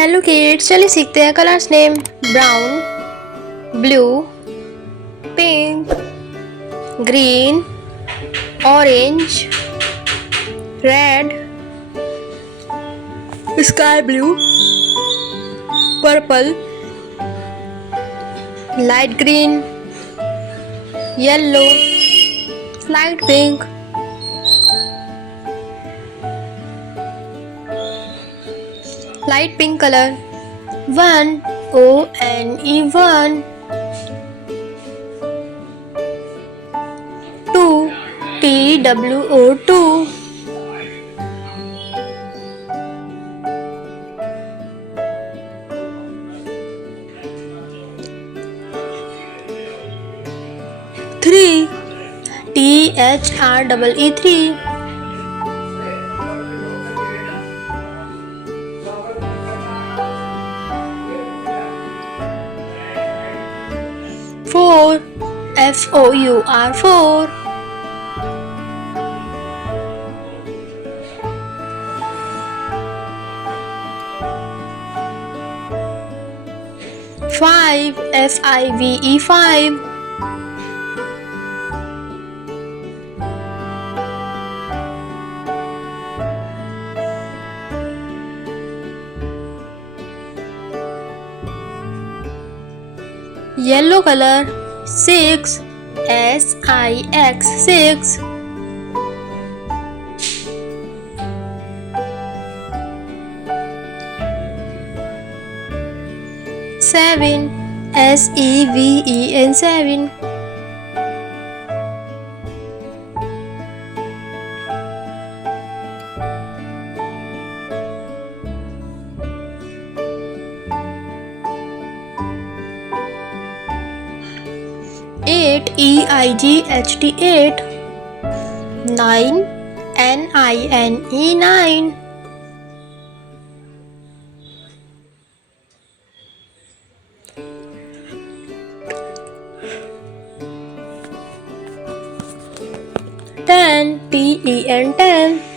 Hello kids, चलिए सीखते हैं colours name. Brown, blue, pink, green, orange, red, sky blue, purple, light green, yellow, light pink, light pink color. 1 ONE 1, 2 TWO 2, 3 THREE 3, 4 FOUR 4, 5 FIVE 5, 'yellow color 6 SIX 6, 7 SEVEN 7, 8 EIGHT 8, 9 NINE 9, 10 TEN 10,